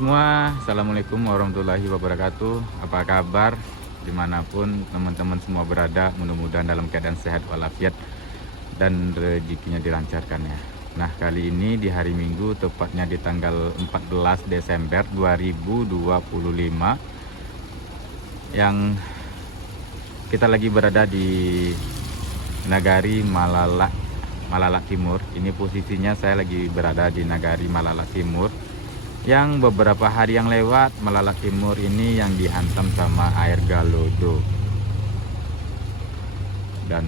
semua, Assalamualaikum warahmatullahi wabarakatuh. Apa kabar dimanapun teman-teman semua berada, mudah-mudahan dalam keadaan sehat walafiat dan rezekinya dilancarkan ya. Nah, kali ini di hari Minggu, tepatnya di tanggal 14 Desember 2025, yang kita lagi berada di Nagari Malala Timur. Ini posisinya saya lagi berada di Nagari Malala Timur, yang beberapa hari yang lewat Malala Timur ini yang dihantam sama air Galodo, dan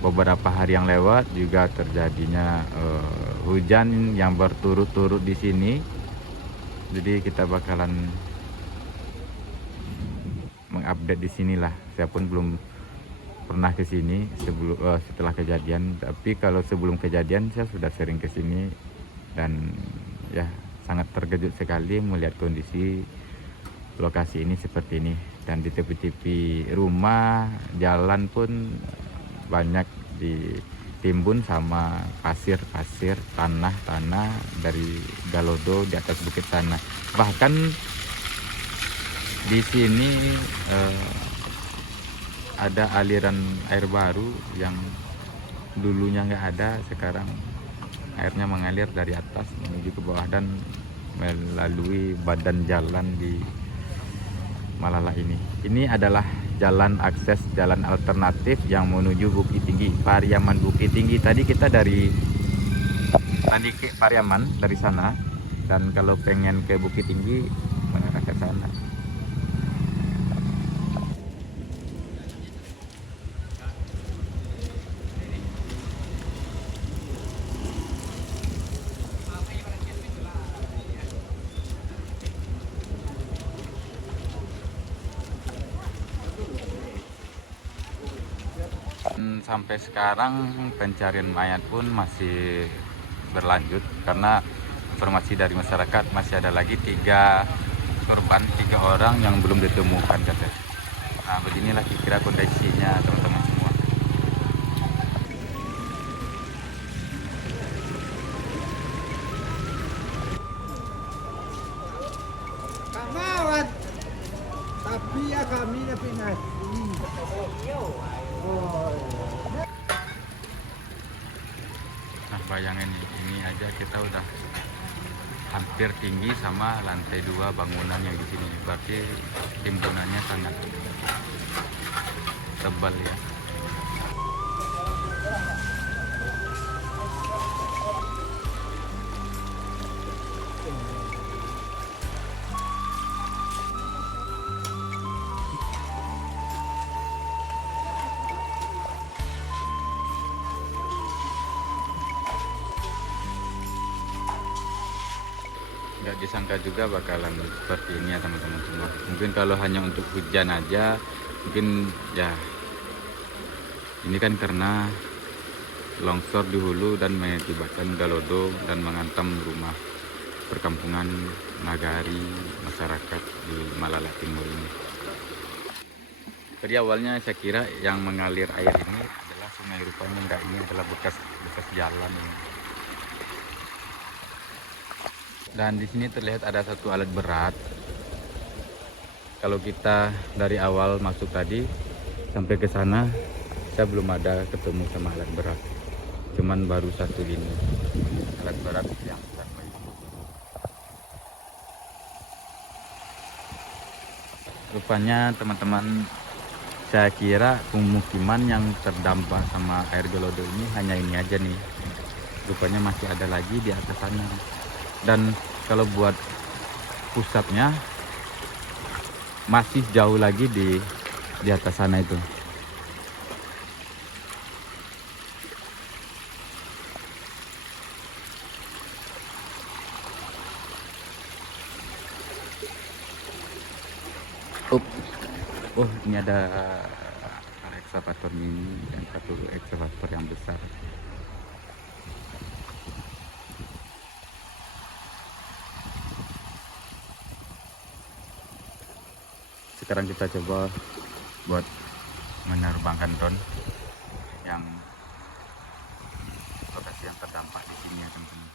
beberapa hari yang lewat juga terjadinya hujan yang berturut-turut di sini. Jadi kita bakalan mengupdate di sinilah. Saya pun belum pernah ke sini setelah kejadian, tapi kalau sebelum kejadian saya sudah sering ke sini dan ya sangat terkejut sekali melihat kondisi lokasi ini seperti ini. Dan di tepi-tepi rumah, jalan pun banyak ditimbun sama pasir-pasir, tanah-tanah dari Galodo di atas bukit sana. Bahkan di sini ada aliran air baru yang dulunya nggak ada. Sekarang airnya mengalir dari atas menuju ke bawah dan melalui badan jalan di Malala ini. Ini adalah jalan akses, jalan alternatif yang menuju Bukit Tinggi, Pariaman Bukit Tinggi. Tadi kita dari Andike Pariaman dari sana, dan kalau pengen ke Bukit Tinggi mengarah ke sana. Sampai sekarang pencarian mayat pun masih berlanjut, karena informasi dari masyarakat masih ada lagi 3 korban, 3 orang yang belum ditemukan katanya. Nah, beginilah kira-kira kondisinya teman-teman semua. Kamawat, tapi ya kami tapi nasi. Nah, bayangin ini aja kita udah hampir tinggi sama lantai 2 bangunan yang di sini. Berarti timbunannya sangat tebal ya. Nggak disangka juga bakalan seperti ini ya teman-teman semua. Mungkin kalau hanya untuk hujan aja mungkin ya, ini kan karena longsor di hulu dan mengakibatkan Galodo dan menghantam rumah perkampungan Nagari masyarakat di Malala Timur ini. Tadi awalnya saya kira yang mengalir air ini adalah sungai, rupanya enggak, ini adalah bekas jalan ini. Dan di sini terlihat ada satu alat berat. Kalau kita dari awal masuk tadi sampai ke sana, saya belum ada ketemu sama alat berat. Cuman baru satu ini alat berat yang besar. Rupanya teman-teman, saya kira pemukiman yang terdampak sama air Galodo ini hanya ini aja nih. Rupanya masih ada lagi di atas sana. Dan kalau buat pusatnya masih jauh lagi di atas sana itu. Oh, ini ada ekskavator mini dan satu ekskavator yang besar. Sekarang kita coba buat menerbangkan drone yang lokasi yang terdampak di sini ya teman-teman.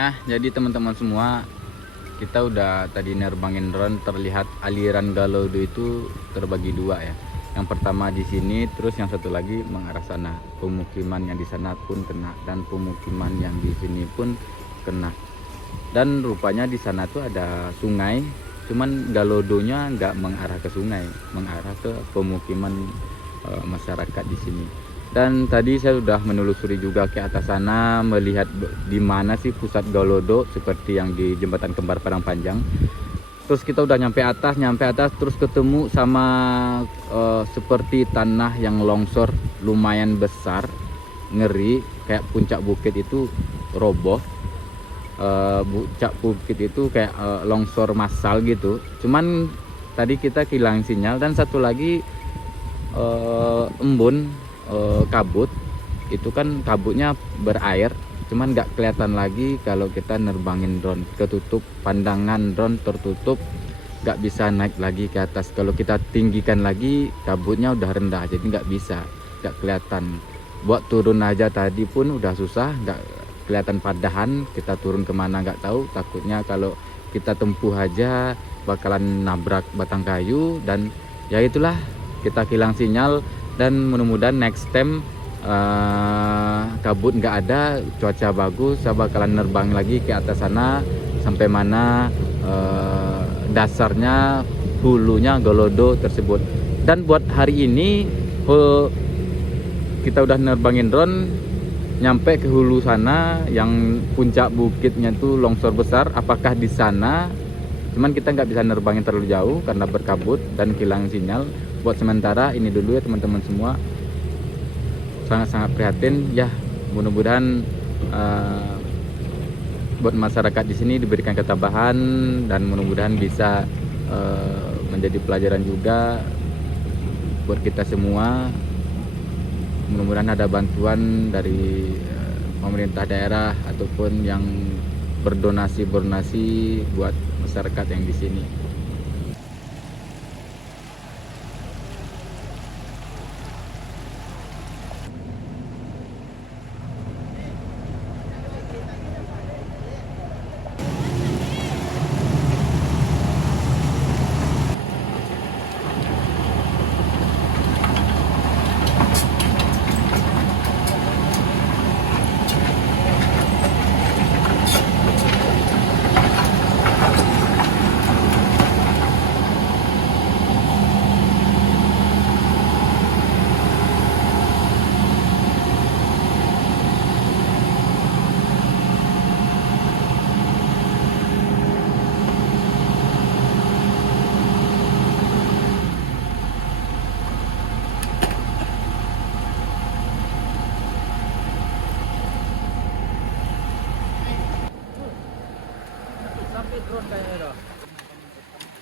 Nah, jadi teman-teman semua, kita udah tadi nerbangin drone, terlihat aliran Galodo itu terbagi dua ya. Yang pertama di sini, terus yang satu lagi mengarah sana. Pemukiman yang di sana pun kena, dan pemukiman yang di sini pun kena. Dan rupanya di sana tuh ada sungai, cuman Galodonya nggak mengarah ke sungai, mengarah ke pemukiman masyarakat di sini. Dan tadi saya sudah menelusuri juga ke atas sana, melihat di mana sih pusat Galodo, seperti yang di jembatan Kembar Padang Panjang. Terus kita udah nyampe atas, terus ketemu sama seperti tanah yang longsor lumayan besar, ngeri, kayak puncak bukit itu roboh. Puncak bukit itu kayak longsor massal gitu. Cuman tadi kita kehilangan sinyal, dan satu lagi embun, kabut itu kan kabutnya berair, cuman nggak kelihatan lagi kalau kita nerbangin drone, ketutup pandangan drone, tertutup, nggak bisa naik lagi ke atas. Kalau kita tinggikan lagi kabutnya udah rendah, jadi nggak bisa, nggak kelihatan. Buat turun aja tadi pun udah susah, nggak kelihatan padahan, kita turun kemana nggak tahu, takutnya kalau kita tempuh aja bakalan nabrak batang kayu. Dan ya itulah, kita hilang sinyal. Dan mudah-mudahan next time kabut nggak ada, cuaca bagus, saya bakalan nerbang lagi ke atas sana sampai mana dasarnya, hulunya Galodo tersebut. Dan buat hari ini kita udah nerbangin drone nyampe ke hulu sana, yang puncak bukitnya tuh longsor besar. Apakah di sana? Cuman kita nggak bisa nerbangin terlalu jauh karena berkabut dan kehilangan sinyal. Buat sementara ini dulu ya teman-teman semua. Sangat-sangat prihatin ya. Mudah-mudahan buat masyarakat di sini diberikan ketabahan, dan mudah-mudahan bisa menjadi pelajaran juga buat kita semua. Mudah-mudahan ada bantuan dari pemerintah daerah ataupun yang berdonasi buat masyarakat yang di sini.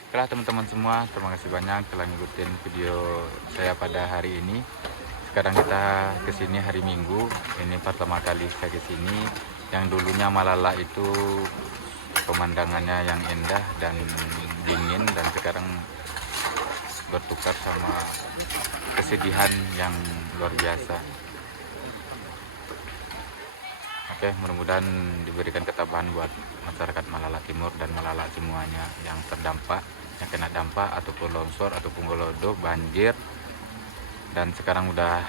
Oke teman-teman semua, terima kasih banyak telah ngikutin video saya pada hari ini. Sekarang kita kesini hari Minggu, ini pertama kali saya kesini. Yang dulunya Malala itu pemandangannya yang indah dan dingin, dan sekarang bertukar sama kesedihan yang luar biasa. Oke, mudah-mudahan diberikan ketabahan buat masyarakat Malala Timur dan Malala semuanya yang terdampak, yang kena dampak ataupun longsor ataupun Galodo, banjir. Dan sekarang udah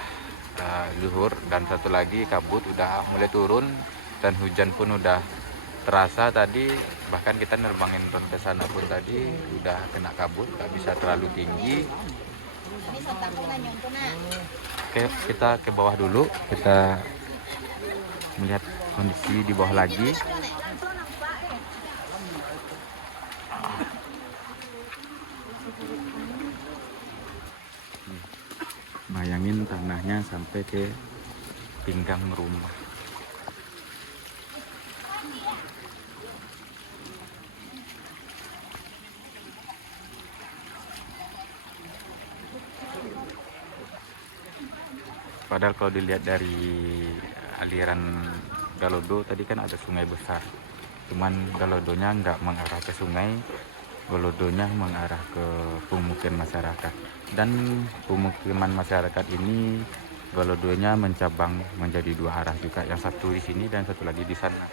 zuhur, dan satu lagi kabut udah mulai turun, dan hujan pun udah terasa. Tadi bahkan kita nerbangin drone ke sana pun tadi udah kena kabut, nggak bisa terlalu tinggi. Oke, kita ke bawah dulu, kita melihat kondisi di bawah lagi. Bayangin tanahnya sampai ke pinggang rumah. Padahal kalau dilihat dari aliran Galodo tadi kan ada sungai besar, cuman Galodonya nggak mengarah ke sungai, Galodonya mengarah ke pemukiman masyarakat. Dan pemukiman masyarakat ini Galodonya mencabang menjadi dua arah juga, yang satu di sini dan satu lagi di sana.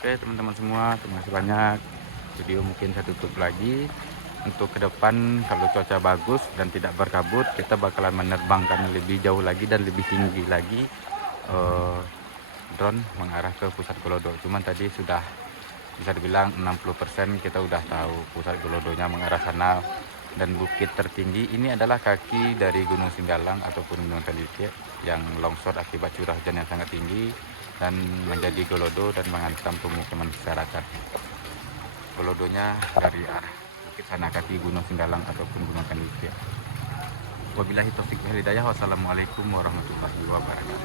Oke teman-teman semua, terima kasih banyak. Video mungkin saya tutup lagi. Untuk ke depan kalau cuaca bagus dan tidak berkabut, kita bakalan menerbangkan lebih jauh lagi dan lebih tinggi lagi drone mengarah ke pusat Golodo. Cuman tadi sudah bisa dibilang 60% kita udah tahu pusat Golodonya mengarah sana. Dan bukit tertinggi ini adalah kaki dari Gunung Singgalang ataupun Gunung Tandike yang longsor akibat curah hujan yang sangat tinggi dan menjadi Golodo dan menghantam pemukiman masyarakat. Golodonya dari arah bukit sana kaki Gunung Singgalang ataupun Gunung Tandike. Wabillahi taufik wal hidayah. Wassalamualaikum warahmatullahi wabarakatuh.